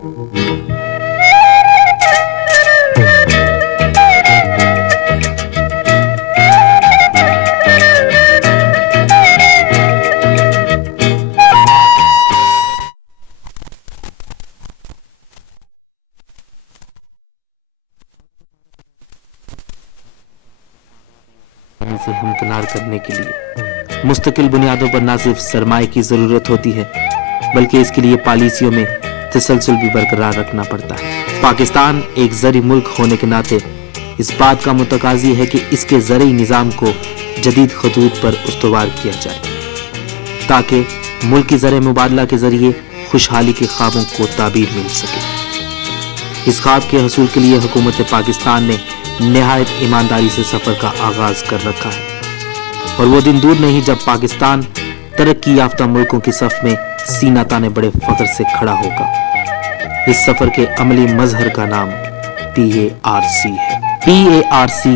से हमकिनार करने के लिए मुस्तकिल बुनियादों पर न सिर्फ सरमाए की जरूरत होती है बल्कि इसके लिए पॉलिसियों में तसलसल भी बरकरार रखना पड़ता है। पाकिस्तान एक ज़री मुल्क होने के नाते इस बात का मुतकाज़ी है कि इसके ज़रई निज़ाम को जदीद खतूत पर उस्तवार किया जाए ताकि मुल्क की ज़र मुबादला के ज़रिए खुशहाली के ख्वाबों को ताबीर मिल सके। इस ख्वाब के हसूल के लिए हुकूमत पाकिस्तान ने निहायत ईमानदारी से सफ़र का आगाज़ कर रखा है और वो दिन दूर नहीं जब पाकिस्तान तरक्की याफ्ता मुल्कों की सफ़ में सीना ताने बड़े फ़ख्र से खड़ा होगा। इस सफ़र के अमली मजहर का नाम PARC है। PARC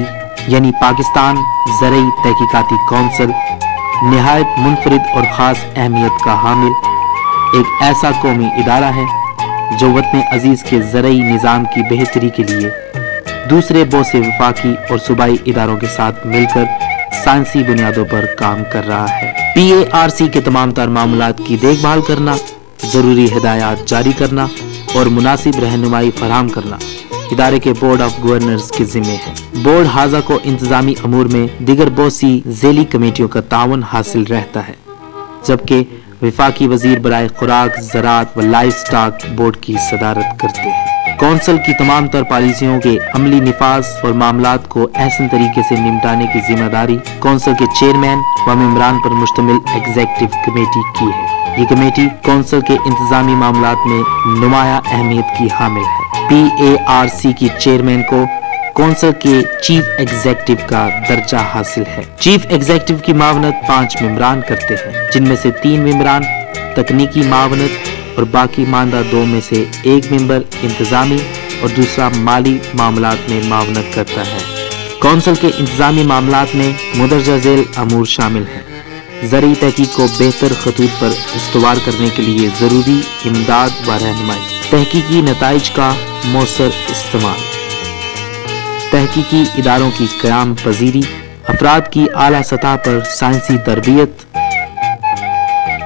यानी पाकिस्तान ज़रई तहकीकाती कौंसिल निहायत मुनफरिद और ख़ास अहमियत का हामिल एक ऐसा कौमी इदारा है जो वतन अजीज़ के ज़रई निज़ाम की बेहतरी के लिए दूसरे बहुत से वफाकी और सूबाई इदारों के साथ मिलकर साइंसी बुनियादों पर काम कर रहा है। PARC के तमाम तर मामलात की देखभाल करना, ज़रूरी हिदायत जारी करना और मुनासिब रहनुमाई फराहम करना इदारे के बोर्ड ऑफ गवर्नर्स के जिम्मे है। बोर्ड हाजा को इंतजामी अमूर में दिगर बहुत सी ज़ेली कमेटियों का तावन हासिल रहता है जबकि वफाकी वजीर बराए खुराक ज़राअत व लाइफ स्टॉक बोर्ड की सदारत करते हैं। कौंसिल की तमाम तर पॉलिसियों के अमली निफाज और मामलात को एहसन तरीके से निपटाने की जिम्मेदारी कौंसिल के चेयरमैन व मेंबरान पर मुश्तमिल एग्जीक्यूटिव कमेटी की है। ये कमेटी कौंसिल के इंतजामी मामलात में नुमाया अहमियत की हामिल है। PARC की चेयरमैन को कौंसिल के चीफ एग्जीक्यूटिव का दर्जा हासिल है। चीफ एग्जीक्यूटिव की मावनत 5 मेंबरान करते हैं जिनमें से 3 मेंबरान तकनीकी मावनत और बाकी मानदा 2 में से 1 मेंबर इंतजामी और दूसरा माली मामलात में मावनत करता है। कौंसिल के इंतजामी मामलात में मुदरजा झेल अमूर शामिल हैं। ज़रई तहकीक को बेहतर खतूत पर इस्तवार करने के लिए ज़रूरी इमदाद व रहनुमाई, तहकीकी नताइज का मौसर इस्तेमाल, तहकीकी इदारों की क़याम पजीरी, अफराद की आला सतह पर साइंसी तरबियत,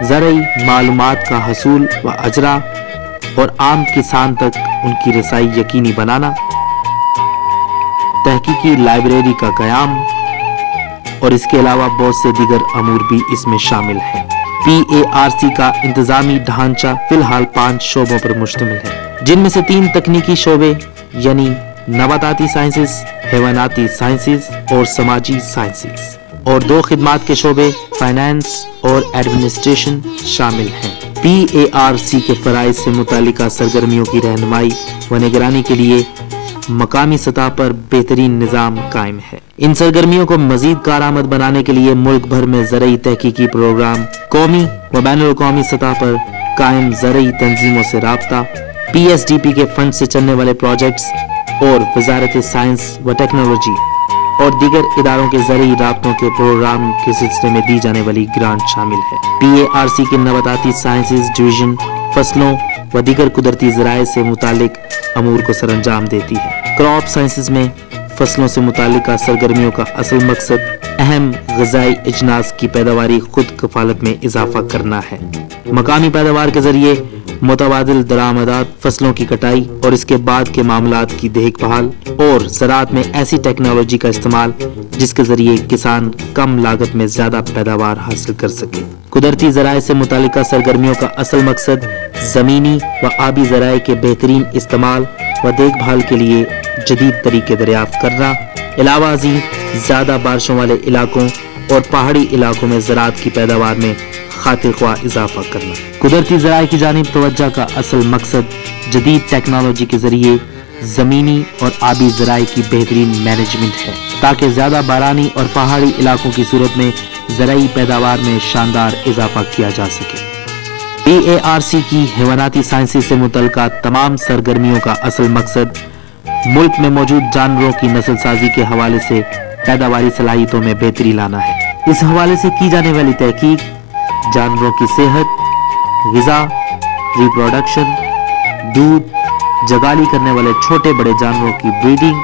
ज़रई मालूमात का हसूल व अजरा और आम किसान तक उनकी रसाई यकीनी बनाना, तहकीकी लाइब्रेरी का क़याम और इसके अलावा बहुत से दीगर अमूर भी इसमें शामिल हैं। PARC का इंतजामी ढांचा फिलहाल 5 शोबों पर मुश्तमिल है जिनमें से 3 तकनीकी शोबे यानी नबाताती साइंसेस, हैवानाती साइंसेस और समाजी साइंसेस और 2 खिदमात के शोबे फाइनेंस और एडमिनिस्ट्रेशन शामिल हैं। PARC के फराइज से मुतालिका सरगर्मियों की रहनुमाई व निगरानी के लिए मकामी सतह पर बेहतरीन निज़ाम कायम है। इन सरगर्मियों को मजीद कारआमद बनाने के लिए मुल्क भर में ज़रई तहकीकी प्रोग्राम, कौमी व बैनुल-अक़वामी सतह पर कायम ज़रई तंजीमों से राब्ता, PSDP के फंड से चलने वाले प्रोजेक्ट्स और वजारत साइंस व टेक्नोलॉजी और दीगर इदारों के ज़रई राब्तों के प्रोग्राम के सिलसिले में दी जाने वाली ग्रांट शामिल है। PARC के नबाताती साइंसेज डिवीजन फसलों व दीगर कुदरती ज़राए से मुतालिक अमूर को सरअंजाम देती है। क्रॉप साइंसेज में फसलों से मुतालिका सरगर्मियों का असल मकसद अहम ग़िज़ाई अजनास की पैदावारी खुद कफालत में इजाफा करना है। मकामी पैदावार के जरिए मुतबादिल दरामदात, फसलों की कटाई और इसके बाद के मामलात की देखभाल और ज़राअत में ऐसी टेक्नोलॉजी का इस्तेमाल जिसके जरिए किसान कम लागत में ज़्यादा पैदावार हासिल कर सके। कुदरती ज़राए से मुतालिका सरगर्मियों का असल मकसद ज़मीनी व आबी ज़राए के बेहतरीन इस्तेमाल व देखभाल के लिए जदीद तरीके दरियाफ्त करना, अलावा ज़्यादा बारिशों वाले इलाकों और पहाड़ी इलाकों में ज़राअत की पैदावार में खातिर ख्वाह इजाफा करना। कुदरती ज़राए की जानिब तवज्जो का असल मकसद जदीद टेक्नोलॉजी के जरिए ज़मीनी और आबी ज़राए की बेहतरीन मैनेजमेंट है ताकि ज़्यादा बारानी और पहाड़ी इलाकों की सूरत में ज़राई पैदावार में शानदार इजाफा किया जा सके। PARC की हैवानाती साइंसेज से मुतल्लिका तमाम सरगर्मियों का असल मकसद मुल्क में मौजूद जानवरों की नस्ल साजी के हवाले से पैदावारी सलाहियतों में बेहतरी लाना है। इस हवाले से की जाने वाली तहकीक जानवरों की सेहत, ग़िज़ा, रिप्रोडक्शन, दूध, जगाली करने वाले छोटे बड़े जानवरों की ब्रीडिंग,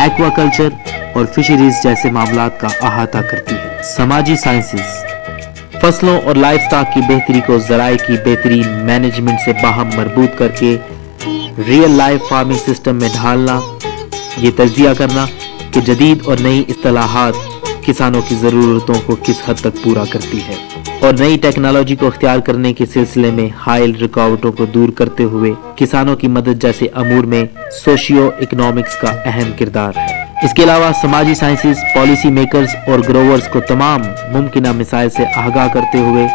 एक्वाकल्चर और फिशरीज जैसे मामलात का अहाता करती है। समाजी साइंसेस फसलों और लाइफ स्टॉक की बेहतरी को ज़राए की बेहतरीन मैनेजमेंट से बाहम मरबूत करके रियल लाइफ फार्मिंग सिस्टम में ढालना, ये तज्जिया करना कि जदीद और नई इस्तिलाहात किसानों की ज़रूरतों को किस हद तक पूरा करती है और नई टेक्नोलॉजी को इख्तियार करने के सिलसिले में हाइल रुकावटों को दूर करते हुए किसानों की मदद जैसे अमूर में सोशियो इकोनॉमिक्स का अहम किरदार है। इसके अलावा समाजी साइंसेस पॉलिसी मेकर्स और ग्रोवर्स को तमाम मुमकिन मिसाइल से आगाह करते हुए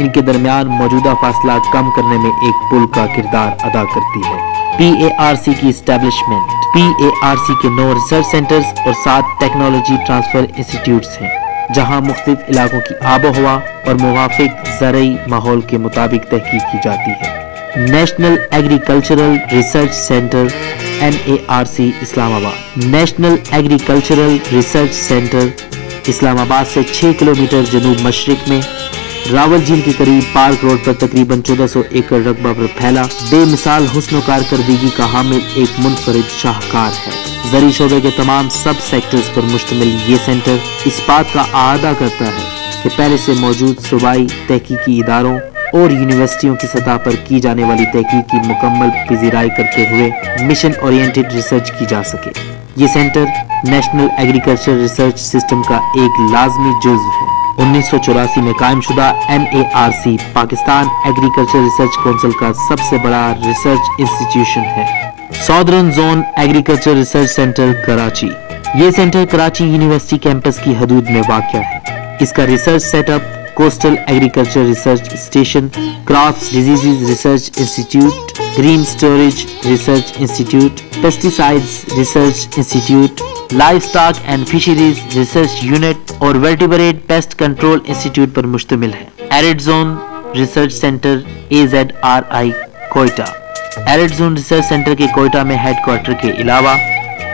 इनके दरमियान मौजूदा फासला कम करने में एक पुल का किरदार अदा करती है। PARC की इस्टेब्लिशमेंट, PARC के 9 रिसर्च सेंटर्स और 7 टेक्नोलॉजी ट्रांसफर इंस्टीट्यूट्स हैं, जहां मुख्तलिफ इलाकों की आबोहवा और मुवाफिक ज़रई माहौल के मुताबिक तहकीक की जाती है। National agricultural research centre NARC Islamabad, national agricultural research centre Islamabad से 6 किलोमीटर जनूब मशरिक में रावल झील के करीब पार्क रोड पर तकरीबन 1400 एकड़ रकबा पर फैला बेमिसाल हुस्न कारकर्दगी का हामिल एक मुनफरिद शाहकार है। ज़री शोबे के तमाम सब सेक्टर्स पर मुश्तमिल ये सेंटर इस बात का आदा करता है कि पहले से मौजूद सूबाई तहकीकी इदारों और यूनिवर्सिटियों की सतह पर की जाने वाली तहकीक की मुकम्मल पजीराई करते हुए मिशन ओरिएंटेड रिसर्च की जा सके। ये centre national agriculture research system का एक लाजमी जुज़्व है। 1984 में कायम शुदा NARC Pakistan agriculture research council का सबसे बड़ा रिसर्च इंस्टीट्यूशन है। Southern zone agriculture research centre Karachi, ये सेंटर कराची यूनिवर्सिटी कैंपस की हदूद में वाक़या है। इसका research setup coastal agriculture research station, crops disease research institute, green storage research institute, pesticides research institute, life stock and fisheries research unit और vertebrate pest control institute पर मुश्तमिल है। Arid zone research centre AZRI Quetta, arid zone research centre के कोयटा में headquarter के अलावा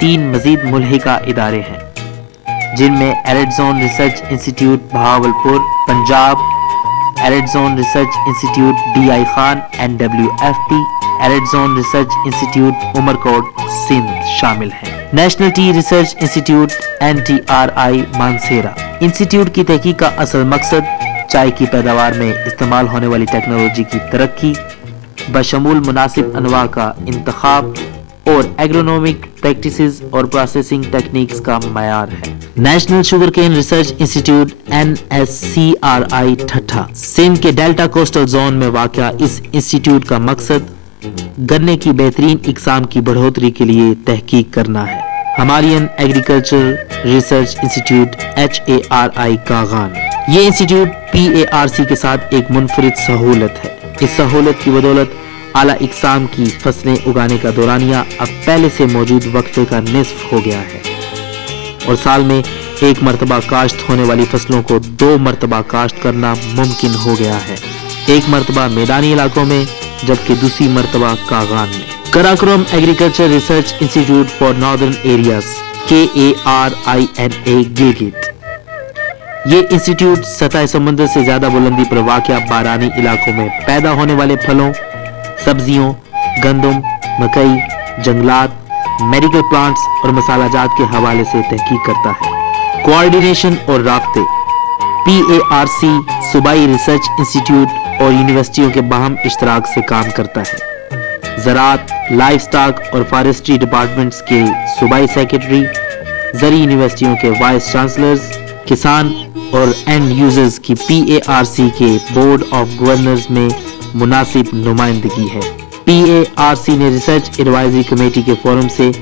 3 मजीद मुल्हिका इदारे हैं, जिनमें arid zone research institute Bahawalpur Punjab, arid zone research institute DI Khan NWFP, arid zone research institute Umarkot Sindh शामिल हैं। National tea research institute NTRI Mansehra, institute की तहकीक का असल मकसद चाय की पैदावार में इस्तेमाल होने वाली टेक्नोलॉजी की तरक्की बशमूल मुनासिब अनवा का इंतखाब और एग्रोनॉमिक प्रैक्टिसेस और प्रोसेसिंग टेक्निक्स का मयार है। National sugarcane research institute NSCRI Thatta, Sindh के डेल्टा कोस्टल जोन में वाक़या इस इंस्टीट्यूट का मकसद गन्ने की बेहतरीन इकसाम की बढ़ोतरी के लिए तहकीक करना है। हमारियन agriculture research institute HARI Kaghan, ये इंस्टीट्यूट PARC के साथ एक मुनफरिद सहूलत है। इस सहूलत की बदौलत आला इकसाम की फसलें उगाने का दौरानिया अब पहले से मौजूद वक्फे का निस्फ हो गया है और साल में एक मरतबा काश्त होने वाली फसलों को 2 मरतबा काश्त करना मुमकिन हो गया है, एक मरतबा मैदानी इलाकों में जबकि दूसरी मरतबा कागान में। Karakoram agriculture research institute for northern areas KARINA Gilgit, ये इंस्टीट्यूट सतह समुद्र से ज्यादा बुलंदी पर वाक़या बारानी इलाकों में पैदा होने वाले फलों, सब्जियों, गंदम, मकई, जंगलात, मेडिकल प्लांट्स और मसालाजात के हवाले से तहकीक करता है। कोऑर्डिनेशन और राब्ते, PARC सूबाई रिसर्च इंस्टीट्यूट और यूनिवर्सिटियों के बाहम इश्तराक से काम करता है। ज़राअत, लाइफ स्टॉक और फॉरेस्ट्री डिपार्टमेंट्स के सूबाई सेक्रेटरी, ज़री यूनिवर्सिटियों के वाइस चांसलर्स, किसान और एंड यूजर्स की PARC के बोर्ड ऑफ गवर्नर्स में मुनासिब नुमाइंदगी है। PARC ने रिसर्च एडवाइजरी कमेटी के फोरम से,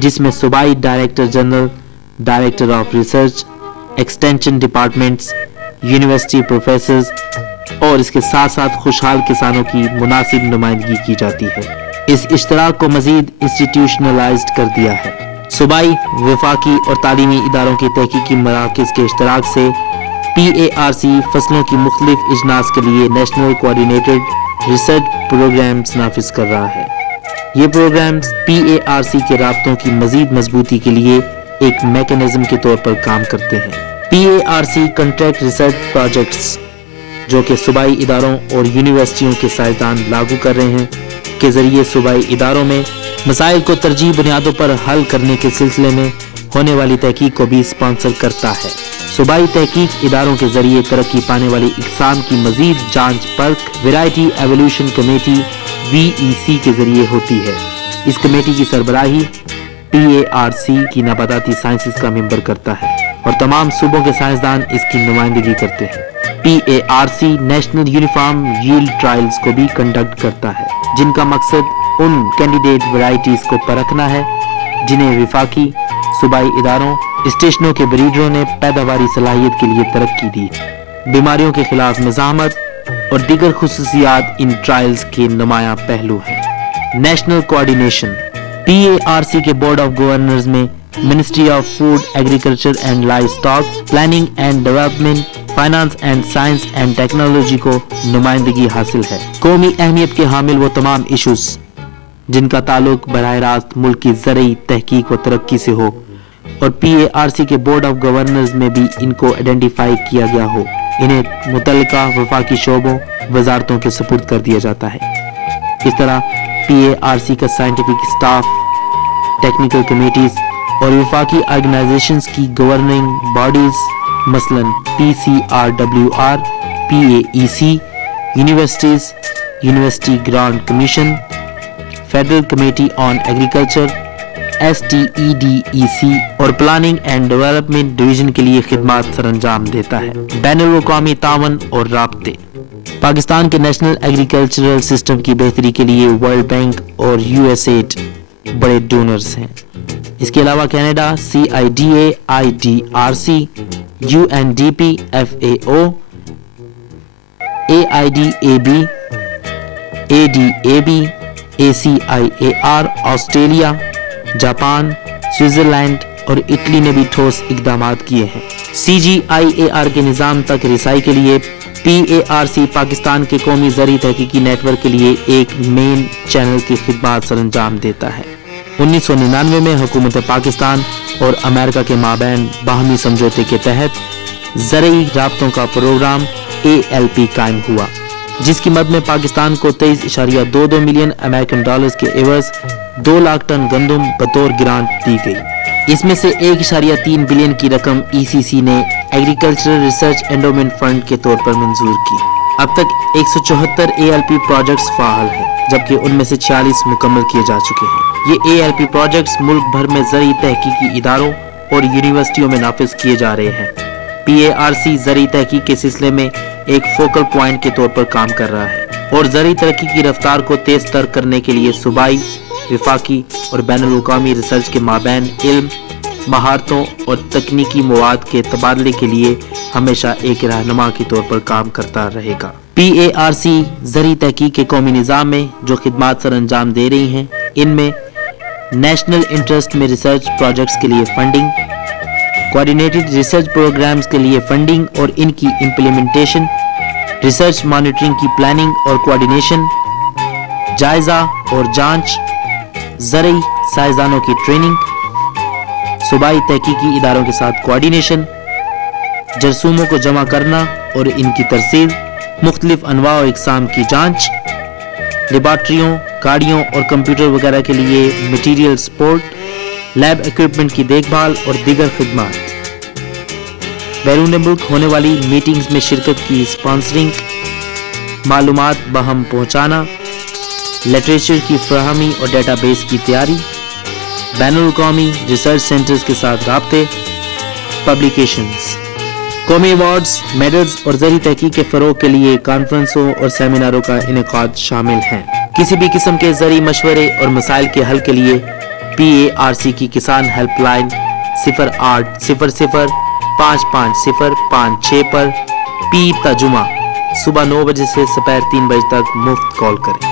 जिसमें सूबाई director general, director of research, extension departments, university professors और इसके साथ साथ खुशहाल किसानों की मुनासिब नुमाइंदगी की जाती है। इस इश्तराक को मजीद इंस्टीट्यूशनलाइज्ड कर दिया है। सूबाई, वफाकी और तालीमी इदारों की तहकीकी मराकज़ के इश्तराक से PARC फसलों की मुख्तलिफ इजनास के लिए नेशनल कोऑर्डिनेटेड रिसर्च प्रोग्राम्स नाफिज कर रहा है। ये प्रोग्राम्स PARC के राब्तों की मजीद मजबूती के लिए एक मैकेनिज्म के तौर पर काम करते हैं। PARC कॉन्ट्रैक्ट रिसर्च प्रोजेक्ट्स जो कि सूबाई इदारों और यूनिवर्सिटियों के साइंसदान लागू कर रहे हैं, के जरिए सूबाई इदारों में मसाइल को तरजीह बुनियादों पर हल करने के सिलसिले में होने वाली तहकीक को भी स्पॉन्सर करता है। सूबाई तहकीक इदारों के जरिए तरक्की पाने वाली इक़साम की मजीद जांच परख वैरायटी एवोल्यूशन कमेटी VEC के जरिए होती है। इस कमेटी की सरबराही PARC की नबाताती साइंसेस का मेंबर करता है और तमाम सूबों के साइंसदान इसकी नुमाइंदगी करते हैं। PARC national uniform yield trials को भी कंडक्ट करता है, जिनका मकसद उन कैंडिडेट वैरायटीज को परखना है जिन्हें विफाकी सूबाई इदारों स्टेशनों के ब्रीडरों ने पैदावारी सलाहियत के लिए तरक्की दी। बीमारियों के खिलाफ मज़ाहमत और दीगर खुसूसियात इन ट्रायल्स के नुमायां पहलू हैं। नेशनल कोऑर्डिनेशन PARC के बोर्ड ऑफ गवर्नर्स में ministry of food, agriculture and live stock, planning and development, finance and science and technology को नुमाइंदगी हासिल है। कौमी अहमियत के हामिल वो तमाम इशूज जिनका ताल्लुक बराह रास्त मुल्क की ज़रई तहकीक व तरक्की से हो और PARC के बोर्ड ऑफ गवर्नर्स में भी इनको आइडेंटिफाई किया गया हो, इन्हें मुतल्लिका वफाकी शोबों वजारतों के सुपुर्द कर दिया जाता है। इस तरह PARC का साइंटिफिक स्टाफ, टेक्निकल कमेटीज और वफाकी ऑर्गेनाइजेशंस की गवर्निंग बॉडीज मसलन PCRWR, PAEC, universities, university grant commission, federal committee on agriculture, STEDEC और प्लानिंग एंड डेवलपमेंट डिवीजन के लिए खिदमात सरअंजाम देता है। बैनुल-अक़वामी तावन और राब्ते पाकिस्तान के नेशनल एग्रीकल्चरल सिस्टम की बेहतरी के लिए वर्ल्ड बैंक और USAID बड़े डोनर्स हैं। इसके अलावा Canada, CIDA, IDRC, UNDP, FAO, AIDAB, ADAB, ACIAR, Australia, Japan, Switzerland और इटली ने भी ठोस इकदामात किए हैं। CGIAR के निज़ाम तक रिसाई के लिए PARC पाकिस्तान के कौमी ज़री तहकीकी नेटवर्क के लिए एक मेन चैनल की खिदमत सरअंजाम देता है। 1999 में हुकूमत पाकिस्तान और अमेरिका के माबैन बाहमी समझौते के तहत ज़रई राब्तों का प्रोग्राम ALP कायम हुआ, जिसकी मद में पाकिस्तान को 23.22 मिलियन अमेरिकन डॉलर्स के एवज 2 लाख टन गंदम बतौर ग्रांट दी गई। इसमें से 1.3 बिलियन की रकम ECC ने एग्रीकल्चरल रिसर्च एंडोमेंट फंड के तौर पर मंजूर की। अब तक 174 ALP प्रोजेक्ट्स फाल हैं, जबकि उनमें से 46 मुकम्मल किए जा चुके हैं। ये ALP प्रोजेक्ट्स मुल्क भर में ज़री तहकीकी इदारों और यूनिवर्सिटियों में नाफिज किए जा रहे हैं। PARC ज़री तहकीक के सिलसिले में एक फोकल पॉइंट के तौर पर काम कर रहा है और ज़री तरक्की की रफ्तार को तेज तर करने के लिए सूबाई, विफाकी और बैनुल-अक़वामी रिसर्च के माबैन इल्म, महारतों और तकनीकी मवाद के तबादले के लिए हमेशा एक रहनुमा के तौर पर काम करता रहेगा। PARC ज़री तहकीक के कौमी निज़ाम में जो खिदमात सर अंजाम दे रही हैं, इनमें नेशनल इंटरेस्ट में रिसर्च प्रोजेक्ट्स के लिए फंडिंग, कोऑर्डिनेटेड रिसर्च प्रोग्राम्स के लिए फंडिंग और इनकी इम्प्लीमेंटेशन, रिसर्च मॉनिटरिंग की प्लानिंग और कोऑर्डिनेशन, जायजा और जांच, ज़रई साइंसदानों की ट्रेनिंग, सूबाई तहकीकी इदारों के साथ कोऑर्डिनेशन, जरसूमों को जमा करना और इनकी तरसील, मुख्तलिफ अनवा और इकसाम की जांच, लेबॉर्ट्रियों, गाड़ियों और कंप्यूटर वगैरह के लिए मटीरियल सपोर्ट, लैब इक्विपमेंट की देखभाल और दीगर खिदमात, बैरून मुल्क होने वाली मीटिंग्स में शिरकत की स्पॉन्सरिंग, मालूमात बहम पहुँचाना, लिटरेचर की फराहमी और डेटाबेस की तैयारी, बैनुल-अक़वामी रिसर्च सेंटर्स के साथ राब्ते, पब्लिकेशंस, कौमी अवार्ड्स, मेडल्स और ज़री तहकीक के फ़रोग़ के लिए कॉन्फ्रेंसों और सेमिनारों का इनेकाद शामिल हैं। किसी भी किस्म के ज़री मशवरे और मसाइल के हल के लिए PARC की किसान हेल्पलाइन 0800550556 पर P तजुमा सुबह 9 बजे से दोपहर 3 बजे तक मुफ्त कॉल करें।